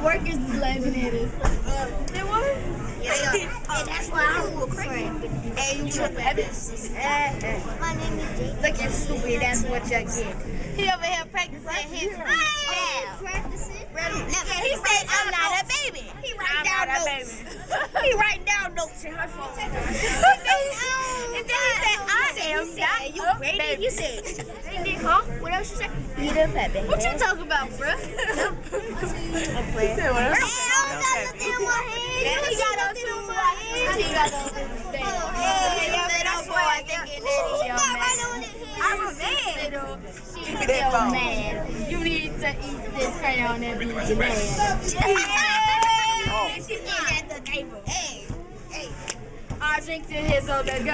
workers is laughing at us. They were? Yeah. And that's why I'm real crazy. Hey, you trip at this. My name is Jay. Look at stupid, that's what you get. He over here practicing his Practicing? He said, I'm not a baby. He write down notes. He write down notes in her phone. And then he said, I am not You a ready? baby. You said, Huh? What else you say? you the baby. What you talking about, bruh? I'm playing. Hey, I don't got nothing on my hand. He got nothing on my hand. He got nothing on his bed. That's why I think it is your man. I'm a man. She's your man. You need to eat this crayon and be your man. She at the table. Hey. I drink to his on the go.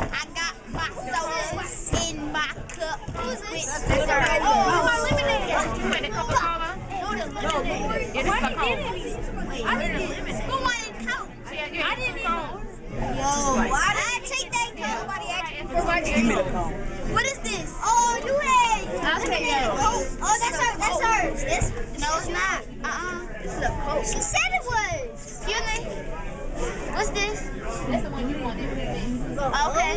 I got my sodas in my cup. Who's this? Oh, my lemonade. You want a cup of cola? No, the lemonade. It is a cola. I didn't eat. Who wanted Coke? I didn't eat. Yo, I take that Coke. Nobody asked me for my Coke. What is this? Oh, you had. I'll take that. Oh, that's hers. That's hers. No, it's not. This is a Coke. She said it was. Excuse me. What's this? That's the one you wanted. Okay.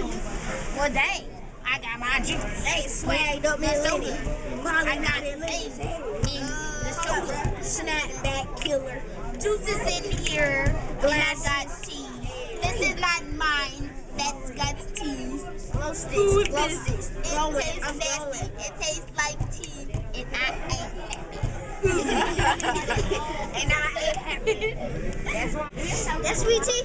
Well, dang. I got my juice. Hey, swagged up, man. I got it. The soda. Snapback killer. Juice is in here. And I got tea. This is not mine. That's got tea. Glow sticks. Glow sticks. It tastes nasty. It tastes like tea. And I ain't happy. And I ain't happy. That's sweet tea?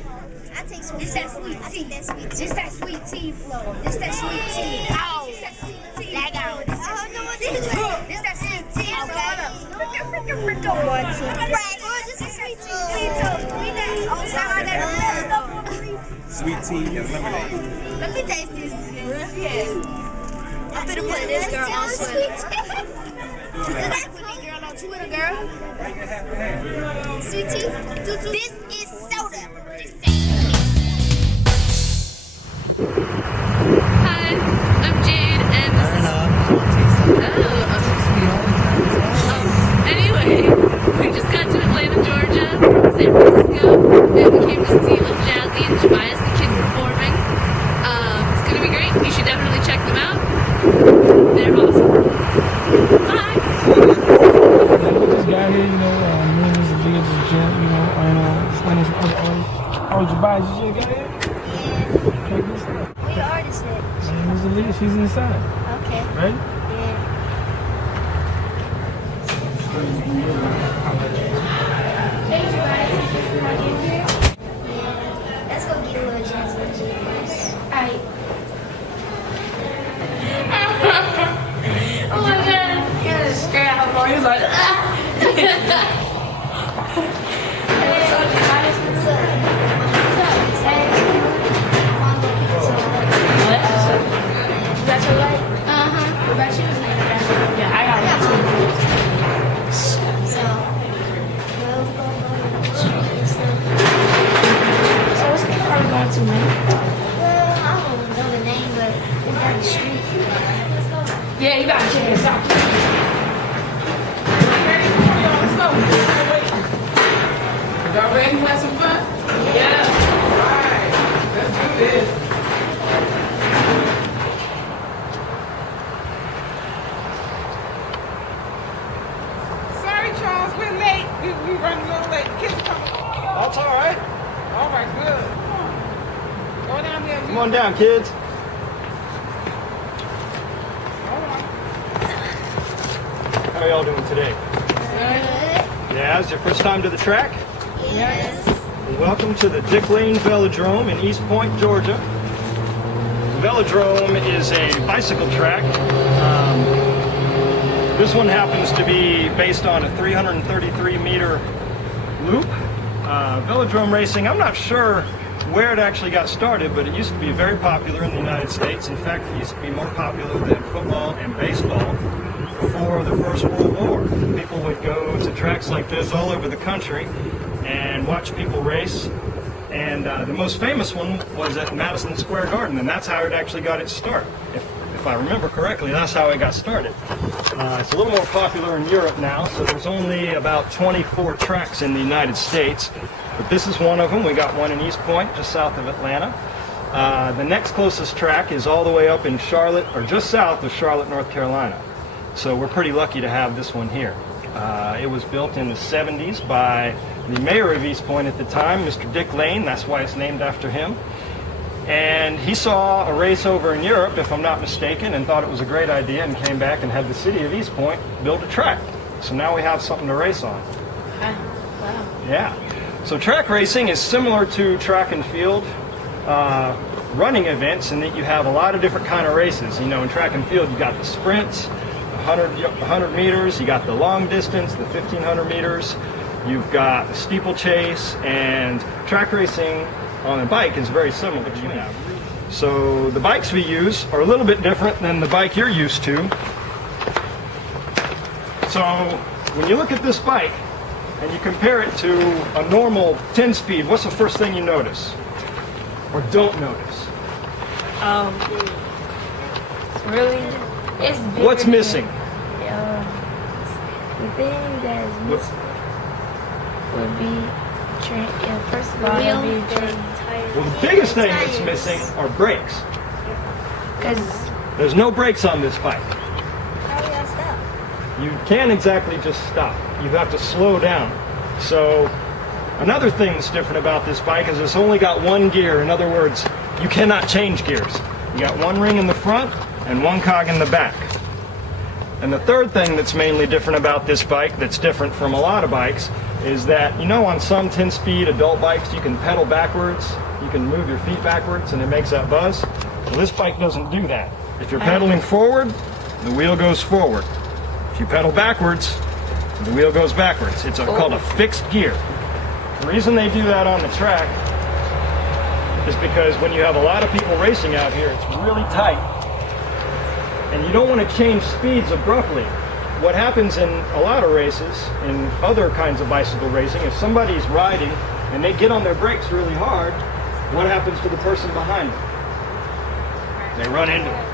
I take sweet tea. That sweet tea. I think that's sweet tea. It's that sweet tea flow. It's that sweet tea. Oh. It's that sweet tea. Lag out. I don't know what this is. It's that sweet tea. Okay. This is sweet tea. Sweet tea and lemonade. Let me taste this. I'm gonna put this girl on Twitter. Girl on Twitter, girl. Sweet tea. This is soda. Hi, I'm Jade, and this is... Anyway, we just got to Atlanta, Georgia from San Francisco, and we came to see Lil Jazzy and Tobias, the kid performing. It's gonna be great. You should definitely check them out. They're awesome. Bye! We just got here, me and this big gym, and playing some other artists. Oh, Tobias, you just got here? Check this out. What artist is it? My name is Aaliyah, she's inside. Okay. Right? Yeah. Hey, Tobias, is this not in here? Yeah. Let's go get a little Jazzy. Alright. Oh my god! He was scared how far he was like, That's your light? Uh-huh. What about you? yeah, I got it. So what's the car going to, man? Well, I don't know the name, but it's down the street. Let's go. Yeah, you gotta check this out. Let's go. Y'all ready to have some fun? Yeah. Alright, let's do this. Sorry, Charles, we're late. We running a little late. Kids are coming. That's all right. All right, good. Go down there. Come on down, kids. All right. How are y'all doing today? Yeah, it's your first time to the track? Yes. Well, welcome to the Dick Lane Velodrome in East Point, Georgia. The Velodrome is a bicycle track. This one happens to be based on a 333-meter loop. Velodrome racing, I'm not sure where it actually got started, but it used to be very popular in the United States. In fact, it used to be more popular than football and baseball before the First World War. People would go to tracks like this all over the country and watch people race. And the most famous one was at Madison Square Garden, and that's how it actually got its start. If If I remember correctly, that's how it got started. It's a little more popular in Europe now, so there's only about 24 tracks in the United States. But this is one of them. We got one in East Point, just south of Atlanta. The next closest track is all the way up in Charlotte, or just south of Charlotte, North Carolina. So we're pretty lucky to have this one here. It was built in the 70s by the mayor of East Point at the time, Mr. Dick Lane. That's why it's named after him. And he saw a race over in Europe, if I'm not mistaken, and thought it was a great idea and came back and had the city of East Point build a track. So now we have something to race on. Wow. Yeah. So track racing is similar to track and field running events in that you have a lot of different kind of races. You know, in track and field, you got the sprints, 100 meters, you got the long distance, the 1500 meters, you've got the steeplechase, and track racing on a bike is very similar to that. So the bikes we use are a little bit different than the bike you're used to. So when you look at this bike and you compare it to a normal 10-speed, what's the first thing you notice? Or don't notice? It's really, it's bigger. What's missing? The thing that is missing would be, first of all, it would be tires. Well, the biggest thing that's missing are brakes. Because There's no brakes on this bike. how do y'all stop? You can't exactly just stop. You have to slow down. So another thing that's different about this bike is it's only got one gear. In other words, you cannot change gears. You got one ring in the front and one cog in the back. And the third thing that's mainly different about this bike, that's different from a lot of bikes, is that, you know, on some 10-speed adult bikes you can pedal backwards, you can move your feet backwards and it makes that buzz. Well, this bike doesn't do that. If you're pedaling forward, the wheel goes forward. If you pedal backwards, the wheel goes backwards. It's called a fixed gear. The reason they do that on the track is because when you have a lot of people racing out here, it's really tight. And you don't want to change speeds abruptly. What happens in a lot of races, in other kinds of bicycle racing, if somebody's riding and they get on their brakes really hard, what happens to the person behind them? They run into them.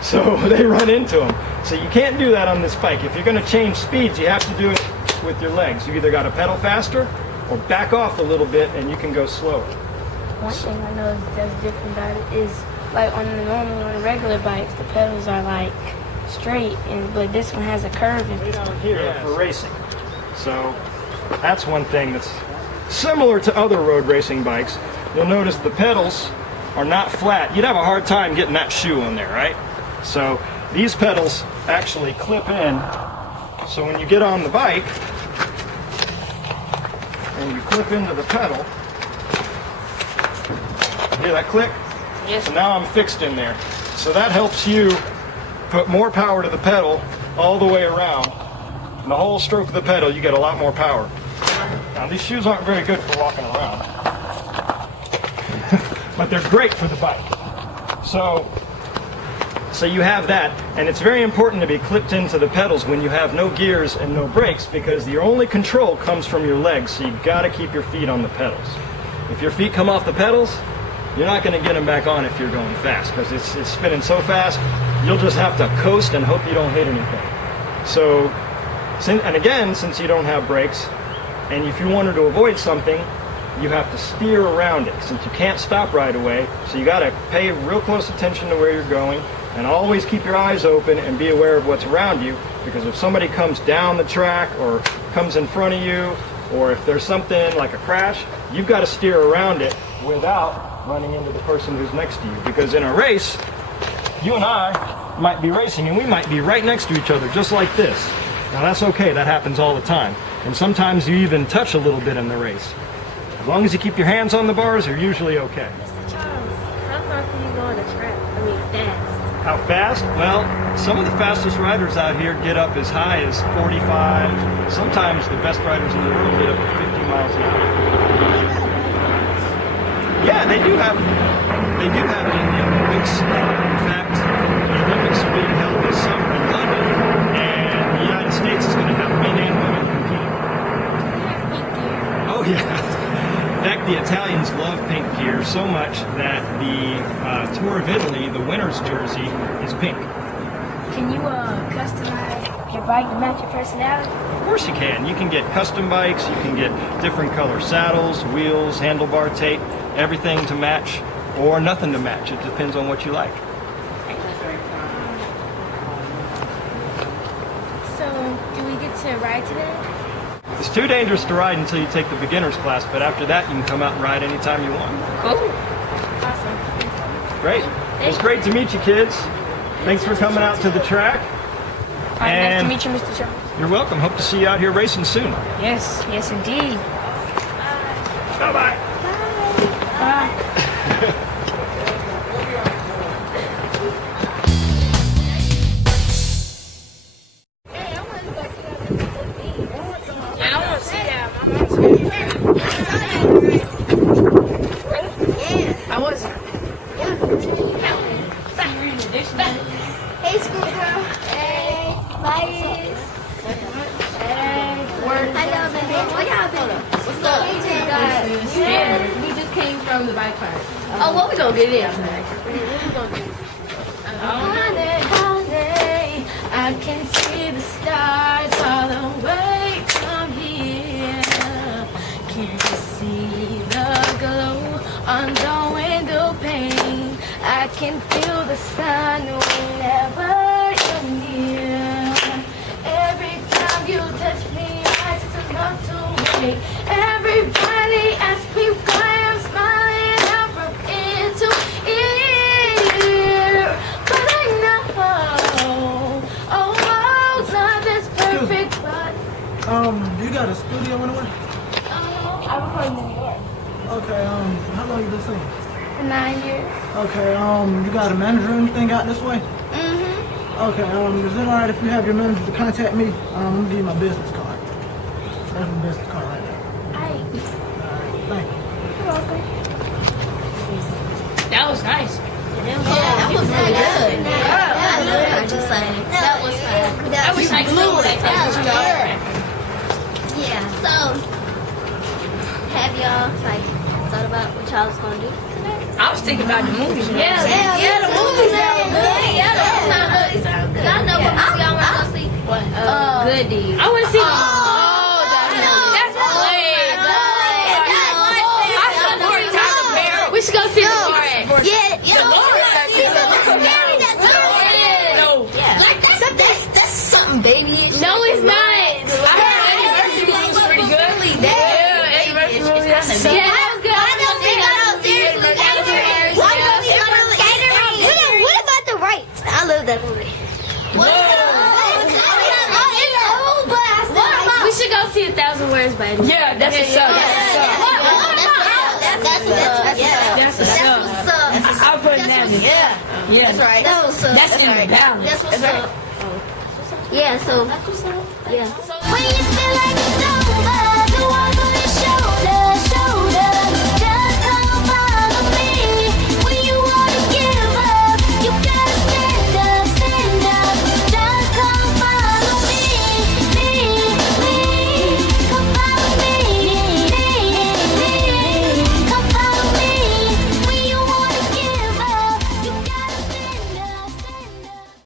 So they run into them. So you can't do that on this bike. If you're going to change speeds, you have to do it with your legs. You either got to pedal faster or back off a little bit and you can go slower. One thing I know that's different about it is, like on the regular bikes, the pedals are like straight, but this one has a curve in Way it. down here for racing. So that's one thing that's similar to other road racing bikes. You'll notice the pedals are not flat. You'd have a hard time getting that shoe on there, right? So these pedals actually clip in. So when you get on the bike and you clip into the pedal, hear that click? Yes. So now I'm fixed in there. So that helps you put more power to the pedal all the way around. And the whole stroke of the pedal, you get a lot more power. Now these shoes aren't very good for walking around, but they're great for the bike. So you have that, and it's very important to be clipped into the pedals when you have no gears and no brakes, because your only control comes from your legs, so you've got to keep your feet on the pedals. If your feet come off the pedals, you're not going to get them back on if you're going fast, because it's spinning so fast, you'll just have to coast and hope you don't hit anything. So, and again, since you don't have brakes, and if you wanted to avoid something, you have to steer around it, since you can't stop right away. So you got to pay real close attention to where you're going, and always keep your eyes open and be aware of what's around you, because if somebody comes down the track or comes in front of you, or if there's something like a crash, you've got to steer around it without running into the person who's next to you. Because in a race, you and I might be racing and we might be right next to each other, just like this. Now that's okay, that happens all the time. And sometimes you even touch a little bit in the race. As long as you keep your hands on the bars, you're usually okay. Mr. Charles, how far can you go on a track? I mean, fast. How fast? Well, some of the fastest riders out here get up as high as 45. Sometimes the best riders in the world get up to 50 miles an hour. Yeah, they do have it in the Olympics. In fact, the Olympics are being held this summer in London, and the United States is going to have men and women competing. Oh yeah. In fact, the Italians love pink gear so much that the Tour of Italy, the Winners Tour, jersey is pink. Can you customize your bike to match your personality? Of course you can. You can get custom bikes, you can get different color saddles, wheels, handlebar tape, everything to match or nothing to match. It depends on what you like. So, do we get to ride today? It's too dangerous to ride until you take the beginner's class, but after that you can come out and ride anytime you want. Cool. Awesome. Great. It's great to meet you kids. Thanks for coming out to the track. Nice to meet you, Mr. Charles. You're welcome. Hope to see you out here racing soon. Yes, yes indeed. Bye-bye. Bye. I wasn't. Hey, school girl. Hey, Bias. Hey, work. How y'all been? Where y'all been? What's up? We just came from the bike park. Oh, what we gonna get in tonight? Honey, I can see the stars all the way from here. Can you see the glow on the window pane? I can feel the sun whenever you're near. Every time you touch me, I just melt away. Everybody asks me why I'm smiling out from ear to ear. But I know, oh, love is perfect, but You got a studio anywhere? I record in New York Okay, how long you been singing? for 9 years. Okay, you got a manager or anything out this way? Okay, is it alright if you have your manager to contact me? I'm gonna give you my business card. That's my business card right there. Hi. Thank you. You're welcome. That was nice. That was really good. I just like that was fun. I wish I blew it. Yeah. So, have y'all like thought about what y'all was gonna do today? I was thinking about the movies. Yeah, the movies sound good. Yeah, the movies sound good. Y'all know what movie y'all want to go see? What? Goody. I want to see that's We should go see the Lord. Yeah, see something scary that's good. No. Yeah. Like that's something baby. No, it's not. I heard Eddie Murphy movie was pretty good. Yeah, Eddie Murphy movie. Yeah, that was good. What about the rights? I love that movie. We should go see 1,000 Words by Eddie. Yeah, that's what's up. That's what's up. I'll put that in. Yeah, that's right. That's in the balance. That's what's up. Yeah, so yeah. When you feel like it's over.